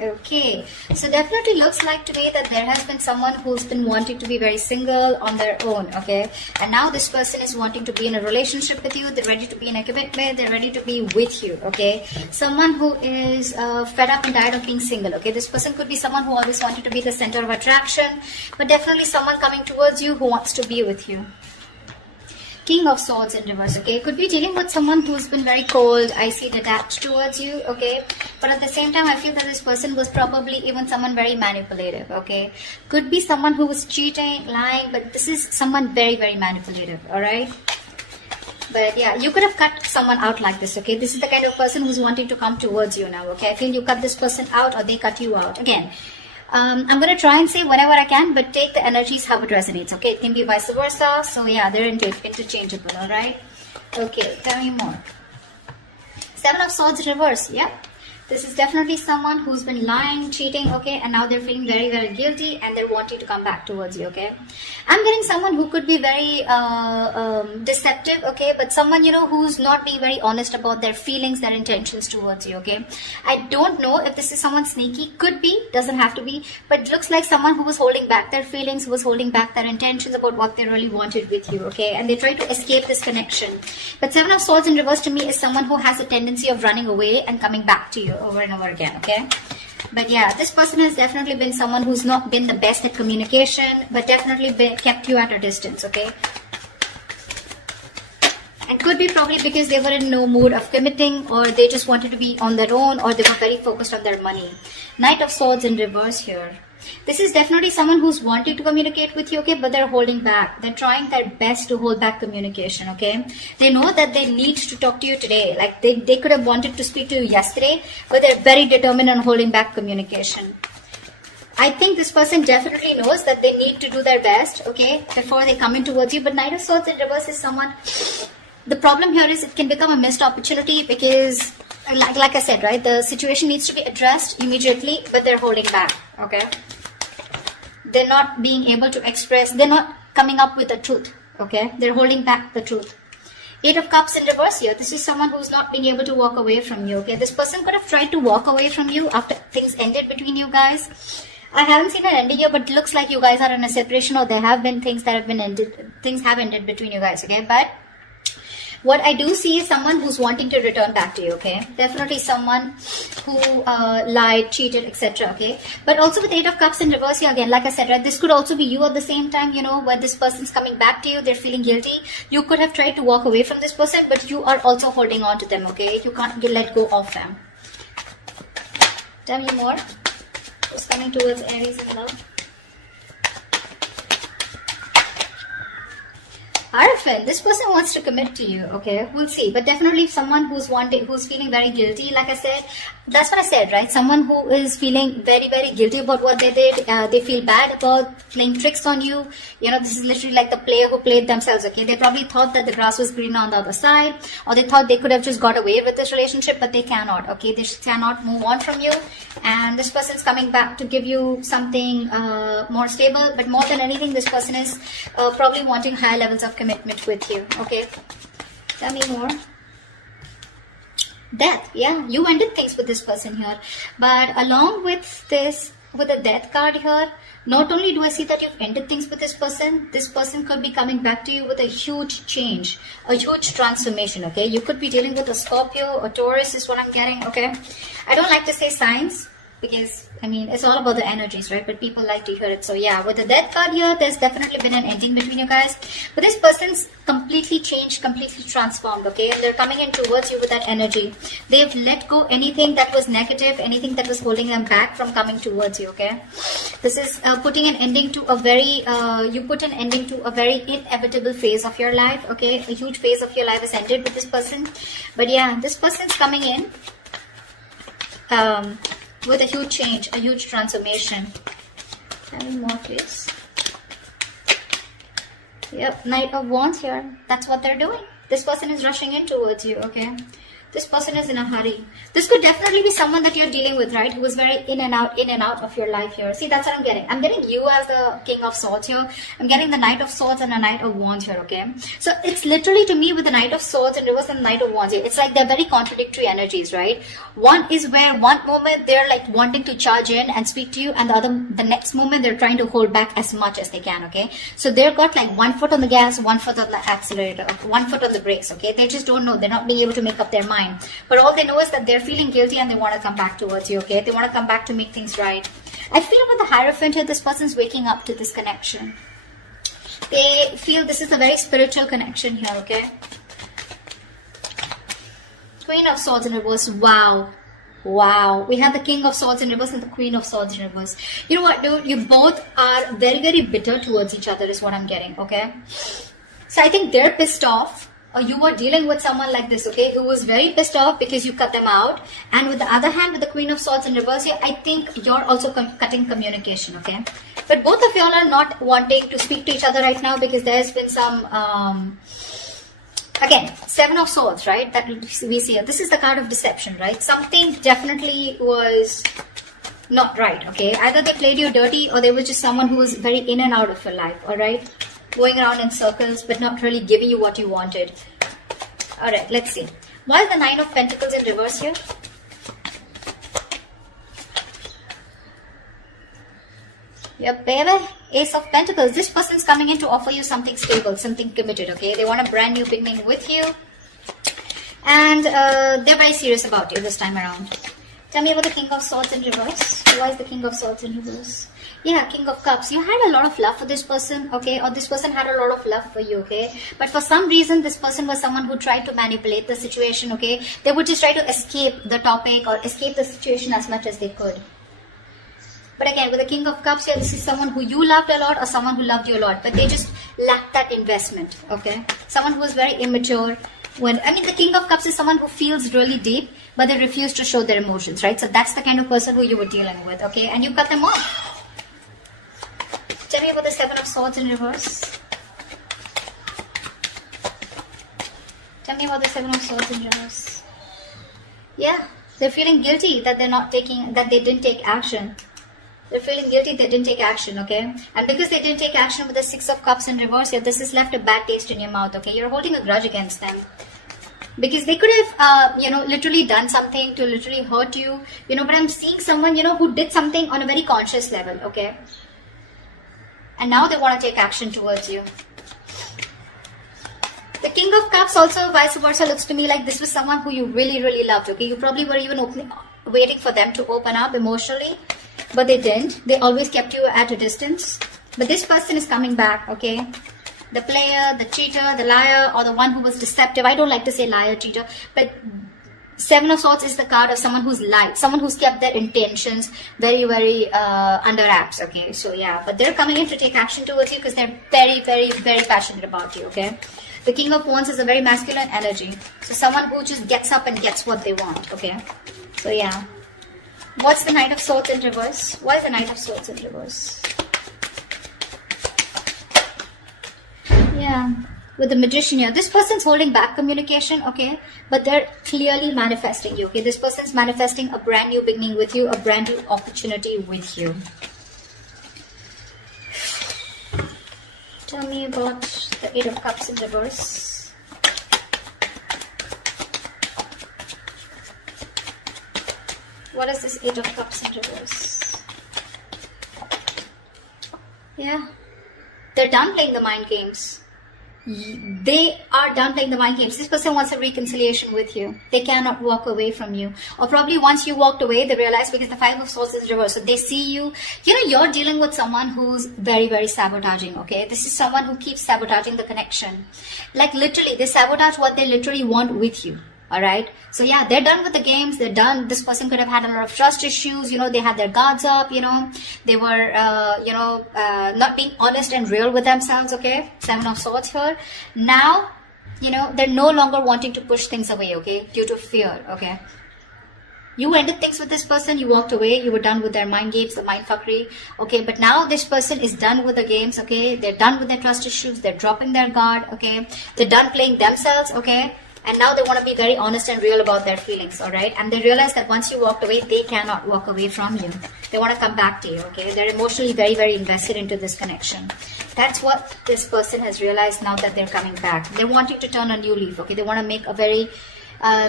Okay, so definitely looks like today that there has been someone who's been wanting to be very single on their own, okay? And now this person is wanting to be in a relationship with you. They're ready to be in a commitment. They're ready to be with you, okay? Someone who is fed up and tired of being single, okay? This person could be someone who always wanted to be the center of attraction, but definitely someone coming towards you who wants to be with you. King of Swords in reverse, okay? Could be dealing with someone who's been very cold, icy, detached towards you, okay? But at the same time, I feel that this person was probably even someone very manipulative, okay? Could be someone who was cheating, lying, but this is someone very, very manipulative, alright? But yeah, you could have cut someone out like this, okay? This is the kind of person who's wanting to come towards you now, okay? I feel you cut this person out or they cut you out. Again, I'm going to try and say whenever I can, but take the energies how it resonates, okay? It can be vice versa. So yeah, they're interchangeable, all right? Okay, tell me more. Seven of Swords reverse, yep. This is definitely someone who's been lying, cheating, okay? And now they're feeling very, very guilty and they're wanting to come back towards you, okay? I'm getting someone who could be very deceptive, okay? But someone, you know, who's not being very honest about their feelings, their intentions towards you, okay? I don't know if this is someone sneaky. Could be, doesn't have to be. But it looks like someone who was holding back their feelings, who was holding back their intentions about what they really wanted with you, okay? And they try to escape this connection. But Seven of Swords in reverse to me is someone who has a tendency of running away and coming back to you over and over again, okay? But yeah, this person has definitely been someone who's not been the best at communication, but definitely kept you at a distance, okay? And could be probably because they were in no mood of committing, or they just wanted to be on their own, or they were very focused on their money. Knight of Swords in reverse here. This is definitely someone who's wanting to communicate with you, okay, but they're holding back. They're trying their best to hold back communication, okay? They know that they need to talk to you today. Like they could have wanted to speak to you yesterday, but they're very determined on holding back communication. I think this person definitely knows that they need to do their best, okay, before they come in towards you. But Knight of Swords in reverse is someone... The problem here is it can become a missed opportunity because, like I said, right, the situation needs to be addressed immediately, but they're holding back, okay? They're not being able to express, they're not coming up with the truth, okay? They're holding back the truth. Eight of Cups in reverse here. This is someone who's not being able to walk away from you, okay? This person could have tried to walk away from you after things ended between you guys. I haven't seen an ending here, but it looks like you guys are in a separation, or there have been things that have been ended, things have ended between you guys, okay? But what I do see is someone who's wanting to return back to you, okay? Definitely someone who lied, cheated, etc., okay? But also with Eight of Cups in reverse here, again, like I said, right, this could also be you at the same time, you know, where this person's coming back to you, they're feeling guilty. You could have tried to walk away from this person, but you are also holding on to them, okay? You can't let go of them. Tell me more. Who's coming towards Aries in love? Hierophant, this person wants to commit to you, okay? We'll see. But definitely someone who's feeling very guilty, like I said. That's what I said, right? Someone who is feeling very, very guilty about what they did. They feel bad about playing tricks on you. You know, this is literally like the player who played themselves, okay? They probably thought that the grass was greener on the other side, or they thought they could have just got away with this relationship, but they cannot, okay? They cannot move on from you. And this person's coming back to give you something more stable. But more than anything, this person is probably wanting higher levels of commitment with you, okay? Tell me more. Death, yeah, you ended things with this person here. But along with this, with the Death card here, not only do I see that you've ended things with this person could be coming back to you with a huge change, a huge transformation, okay? You could be dealing with a Scorpio, a Taurus is what I'm getting, okay? I don't like to say signs, because, I mean, it's all about the energies, right? But people like to hear it. So yeah, with the Death card here, there's definitely been an ending between you guys. But this person's completely changed, completely transformed, okay? And they're coming in towards you with that energy. They've let go anything that was negative, anything that was holding them back from coming towards you, okay? This is putting an ending to a very, you put an ending to a very inevitable phase of your life, okay? A huge phase of your life is ended with this person. But yeah, this person's coming in with a huge change, a huge transformation. Tell me more, please. Yep, Knight of Wands here. That's what they're doing. This person is rushing in towards you, okay? This person is in a hurry. This could definitely be someone that you're dealing with, right? Who is very in and out of your life here. See, that's what I'm getting. I'm getting you as the King of Swords here. I'm getting the Knight of Swords and a Knight of Wands here, okay? So it's literally, to me, with the Knight of Swords in reverse and the Knight of Wands here, it's like they're very contradictory energies, right? One is where one moment they're like wanting to charge in and speak to you, and the next moment they're trying to hold back as much as they can, okay? So they've got like 1 foot on the gas, 1 foot on the accelerator, 1 foot on the brakes, okay? They just don't know. They're not being able to make up their mind. But all they know is that they're feeling guilty and they want to come back towards you, okay? They want to come back to make things right. I feel with the Hierophant here, this person's waking up to this connection. They feel this is a very spiritual connection here, okay? Queen of Swords in reverse. Wow. Wow. We have the King of Swords in reverse and the Queen of Swords in reverse. You know what, dude? You both are very, very bitter towards each other is what I'm getting, okay? So I think they're pissed off. Or you were dealing with someone like this, okay, who was very pissed off because you cut them out. And with the other hand, with the Queen of Swords in reverse here, I think you're also cutting communication, okay? But both of y'all are not wanting to speak to each other right now because there's been some, again, 7 of Swords, right, that we see here. This is the card of deception, right? Something definitely was not right, okay? Either they played you dirty or they were just someone who was very in and out of your life, all right? Going around in circles but not really giving you what you wanted. Alright, let's see. Why is the 9 of Pentacles in reverse here? Yep, baby. Ace of Pentacles. This person's coming in to offer you something stable, something committed, okay? They want a brand new beginning with you. And they're very serious about you this time around. Tell me about the King of Swords in reverse. Why is the King of Swords in reverse? Yeah, King of Cups. You had a lot of love for this person, okay? Or this person had a lot of love for you, okay? But for some reason, this person was someone who tried to manipulate the situation, okay? They would just try to escape the topic or escape the situation as much as they could. But again, with the King of Cups here, this is someone who you loved a lot or someone who loved you a lot. But they just lacked that investment, okay? Someone who was very immature. The King of Cups is someone who feels really deep, but they refuse to show their emotions, right? So that's the kind of person who you were dealing with, okay? And you cut them off. Tell me about the 7 of Swords in reverse. Tell me about the 7 of Swords in reverse. Yeah, they're feeling guilty that they didn't take action. They're feeling guilty they didn't take action, okay? And because they didn't take action with the 6 of Cups in reverse, yeah, this has left a bad taste in your mouth, okay? You're holding a grudge against them. Because they could have, literally done something to literally hurt you, but I'm seeing someone, who did something on a very conscious level, okay? And now they want to take action towards you. The King of Cups also, vice versa, looks to me like this was someone who you really, really loved, okay? You probably were even waiting for them to open up emotionally, but they didn't. They always kept you at a distance. But this person is coming back, okay? The player, the cheater, the liar, or the one who was deceptive. I don't like to say liar, cheater, but 7 of Swords is the card of someone who's lied, someone who's kept their intentions very, very under wraps, okay? So yeah, but they're coming in to take action towards you because they're very, very, very passionate about you, okay? The King of Wands is a very masculine energy. So someone who just gets up and gets what they want, okay? So yeah. What's the Knight of Swords in reverse? Why is the Knight of Swords in reverse? Yeah. With the Magician here, this person's holding back communication, okay? But they're clearly manifesting you, okay? This person's manifesting a brand new beginning with you, a brand new opportunity with you. Tell me about the 8 of Cups in reverse. What is this 8 of Cups in reverse? Yeah. They're done playing the mind games. They are done playing the mind games. This person wants a reconciliation with you. They cannot walk away from you. Or probably once you walked away, they realize because the 5 of Swords is reversed. So they see you. You're dealing with someone who's very, very sabotaging, okay? This is someone who keeps sabotaging the connection. Like literally, they sabotage what they literally want with you. Alright, so yeah, they're done with the games, they're done. This person could have had a lot of trust issues, they had their guards up, they were, not being honest and real with themselves, okay? 7 of Swords here. Now, they're no longer wanting to push things away, okay? Due to fear, okay? You ended things with this person, you walked away, you were done with their mind games, the mind fuckery, okay? But now this person is done with the games, okay? They're done with their trust issues, they're dropping their guard, okay? They're done playing themselves, okay? and now they want to be very honest and real about their feelings, all right? And they realize that once you walked away, they cannot walk away from you. They want to come back to you, okay? They're emotionally very, very invested into this connection. That's what this person has realized now that they're coming back. They're wanting to turn a new leaf, okay? They want to make a very,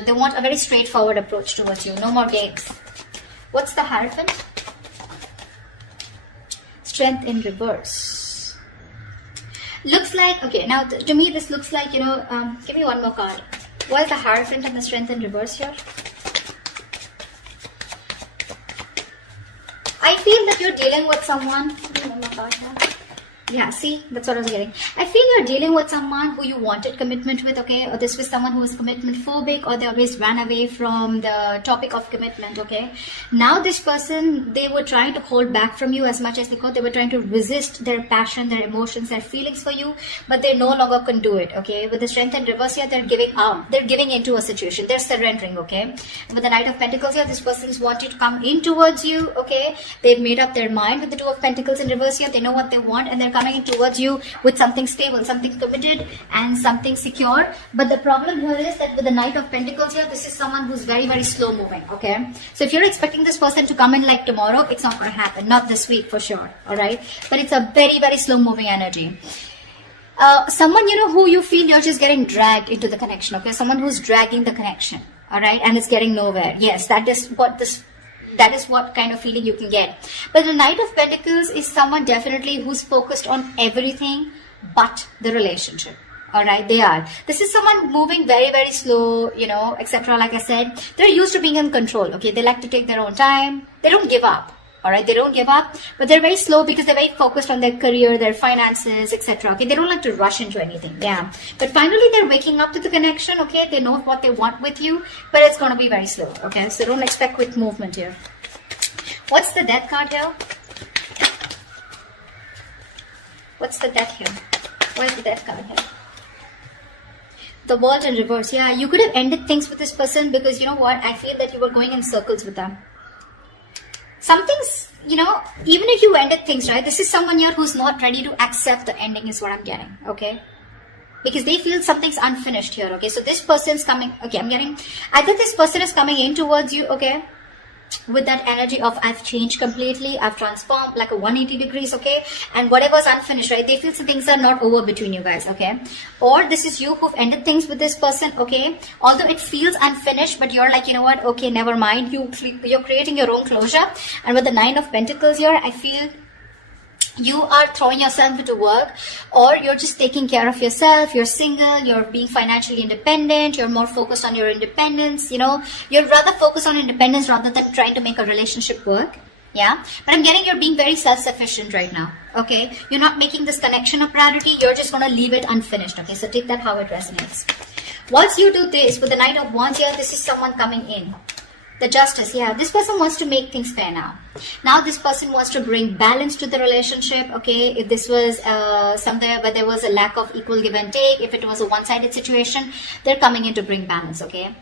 they want a very straightforward approach towards you. No more games. What's the Hierophant? Strength in reverse. Looks like, okay, now to me this looks like, you know, give me one more card. What is the Hierophant and the Strength in reverse here? I feel that you're dealing with someone. Give me one more card here. Yeah, see, that's what I was getting. I feel you're dealing with someone who you wanted commitment with, okay? Or this was someone who was commitment phobic, or they always ran away from the topic of commitment, okay? Now this person, they were trying to hold back from you as much as they could. They were trying to resist their passion, their emotions, their feelings for you, but they no longer can do it, okay? With the Strength in reverse here, they're giving out. They're giving into a situation. They're surrendering, okay? With the Knight of Pentacles here, this person is wanting to come in towards you, okay? They've made up their mind with the Two of Pentacles in reverse here. They know what they want, and they're coming in towards you with something stable, something committed, and something secure. But the problem here is that with the Knight of Pentacles here, this is someone who's very, very slow moving, okay? So if you're expecting this person to come in like tomorrow, it's not going to happen. Not this week for sure, all right? But it's a very, very slow moving energy. Someone, you know, who you feel you're just getting dragged into the connection, okay? Someone who's dragging the connection, all right? And it's getting nowhere. Yes, that is what kind of feeling you can get. But the Knight of Pentacles is someone definitely who's focused on everything but the relationship. All right, they are. This is someone moving very, very slow, you know, etc. Like I said, they're used to being in control. Okay, they like to take their own time. They don't give up. All right, they don't give up, but they're very slow because they're very focused on their career, their finances, etc. Okay, they don't like to rush into anything. Yeah, but finally they're waking up to the connection. Okay, they know what they want with you, but it's going to be very slow. Okay, so don't expect quick movement here. What's the Death card here? What's the Death here? Why is the Death card here? The World in reverse. Yeah, you could have ended things with this person because you know what? I feel that you were going in circles with them. Something's, you know, even if you ended things, right? This is someone here who's not ready to accept the ending is what I'm getting, okay? Because they feel something's unfinished here, okay? So this person's coming, okay, I'm getting, either this person is coming in towards you, okay? With that energy of I've changed completely, I've transformed like a 180 degrees, okay? And whatever's unfinished, right? They feel some things are not over between you guys, okay? Or this is you who've ended things with this person, okay? Although it feels unfinished, but you're like, you know what? Okay, never mind. You're creating your own closure. And with the Nine of Pentacles here, I feel you are throwing yourself into work, or you're just taking care of yourself. You're single, you're being financially independent, you're more focused on your independence, you know, you're rather focused on independence rather than trying to make a relationship work. Yeah, but I'm getting you're being very self-sufficient right now, okay? You're not making this connection a priority, you're just going to leave it unfinished, okay? So take that how it resonates. Once you do this, with the Knight of Wands here, this is someone coming in. The Justice, yeah, this person wants to make things fair now. Now this person wants to bring balance to the relationship, okay? If this was somewhere where there was a lack of equal give and take, if it was a one-sided situation, they're coming in to bring balance, okay?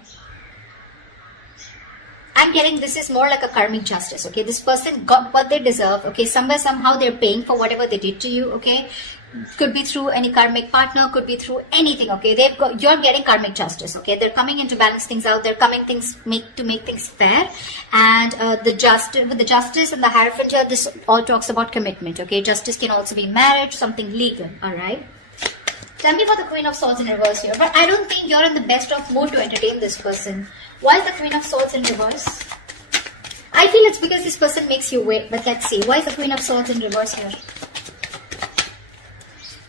I'm getting this is more like a karmic justice, okay? This person got what they deserve, okay? Somewhere, somehow they're paying for whatever they did to you, okay? Could be through any karmic partner, could be through anything, okay? You're getting karmic justice, okay? They're coming in to balance things out. They're coming to make things fair. And with the Justice and the Hierophant here, this all talks about commitment, okay? Justice can also be marriage, something legal, all right? Tell me about the Queen of Swords in reverse here. But I don't think you're in the best of mood to entertain this person. Why is the Queen of Swords in reverse? I feel it's because this person makes you wait. But let's see. Why is the Queen of Swords in reverse here?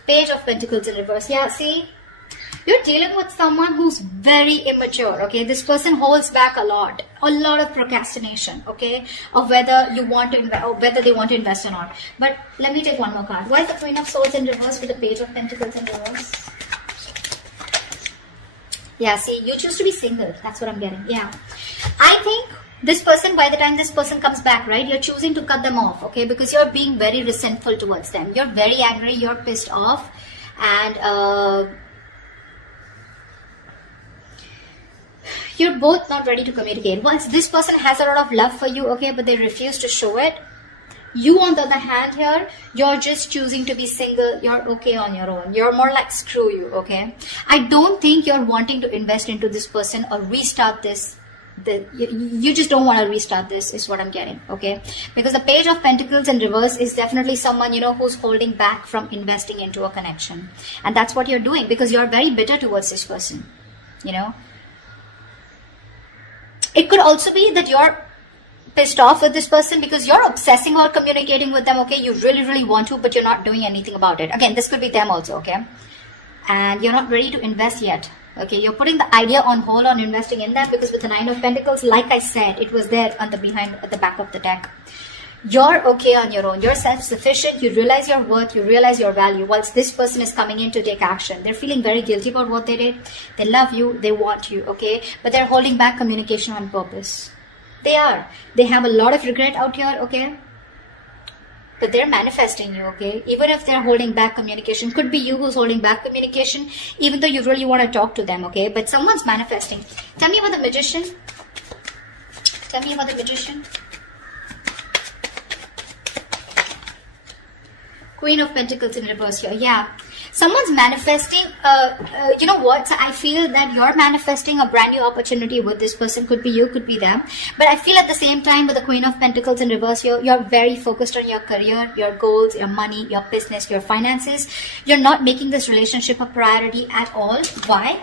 Page of Pentacles in reverse. Yeah, see? You're dealing with someone who's very immature, okay? This person holds back a lot of procrastination, okay? Of whether you want to invest, or whether they want to invest or not. But let me take one more card. Why is the Queen of Swords in reverse with the Page of Pentacles in reverse? Yeah, see, you choose to be single. That's what I'm getting. Yeah. I think this person, by the time this person comes back, right, you're choosing to cut them off, okay? Because you're being very resentful towards them. You're very angry. You're pissed off. And you're both not ready to communicate. Once this person has a lot of love for you, okay, but they refuse to show it. You, on the other hand, here, you're just choosing to be single. You're okay on your own. You're more like, screw you, okay? I don't think you're wanting to invest into this person or restart this. You just don't want to restart this, is what I'm getting, okay? Because the Page of Pentacles in reverse is definitely someone, you know, who's holding back from investing into a connection. And that's what you're doing, because you're very bitter towards this person, you know? It could also be that you're pissed off with this person because you're obsessing or communicating with them, okay? You really, really want to, but you're not doing anything about it. Again, this could be them also, okay? And you're not ready to invest yet, okay? You're putting the idea on hold on investing in that, because with the Nine of Pentacles, like I said, it was there on the behind, at the back of the deck. You're okay on your own. You're self-sufficient. You realize your worth. You realize your value. Whilst this person is coming in to take action, they're feeling very guilty about what they did. They love you. They want you, okay? But they're holding back communication on purpose. They are. They have a lot of regret out here, okay? But they're manifesting you, okay? Even if they're holding back communication, could be you who's holding back communication, even though you really want to talk to them, okay? But someone's manifesting. Tell me about the Magician. Tell me about the Magician. Queen of Pentacles in reverse here. Yeah. Someone's manifesting, you know what? I feel that you're manifesting a brand new opportunity with this person. Could be you, could be them. But I feel at the same time with the Queen of Pentacles in reverse, you're very focused on your career, your goals, your money, your business, your finances. You're not making this relationship a priority at all. Why?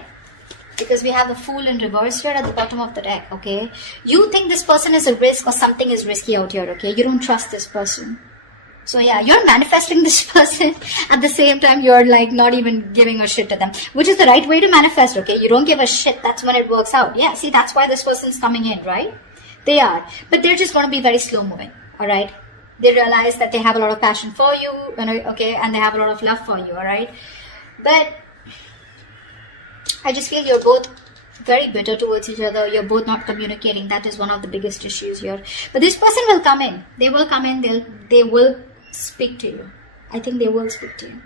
Because we have the Fool in reverse here at the bottom of the deck, okay? You think this person is a risk or something is risky out here, okay? You don't trust this person. So yeah, you're manifesting this person. At the same time, you're like not even giving a shit to them, which is the right way to manifest, okay? You don't give a shit. That's when it works out. Yeah, see, that's why this person's coming in, right? They are. But they're just going to be very slow moving, all right? They realize that they have a lot of passion for you, okay? And they have a lot of love for you, all right? But I just feel you're both very bitter towards each other. You're both not communicating. That is one of the biggest issues here. But this person will come in. They will come in. They will speak to you. I think they will speak to you.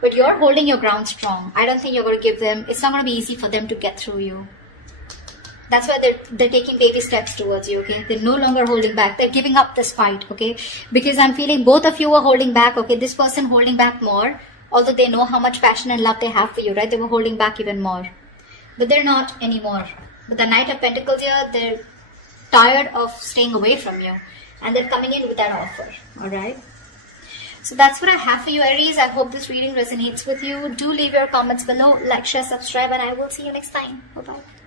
But you're holding your ground strong. I don't think you're going to give them, it's not going to be easy for them to get through you. That's why they're taking baby steps towards you, okay? They're no longer holding back. They're giving up this fight, okay? Because I'm feeling both of you are holding back, okay? This person holding back more, although they know how much passion and love they have for you, right? They were holding back even more. But they're not anymore. But the Knight of Pentacles here, they're tired of staying away from you. And they're coming in with that offer, alright? So that's what I have for you, Aries. I hope this reading resonates with you. Do leave your comments below, like, share, subscribe, and I will see you next time. Bye-bye.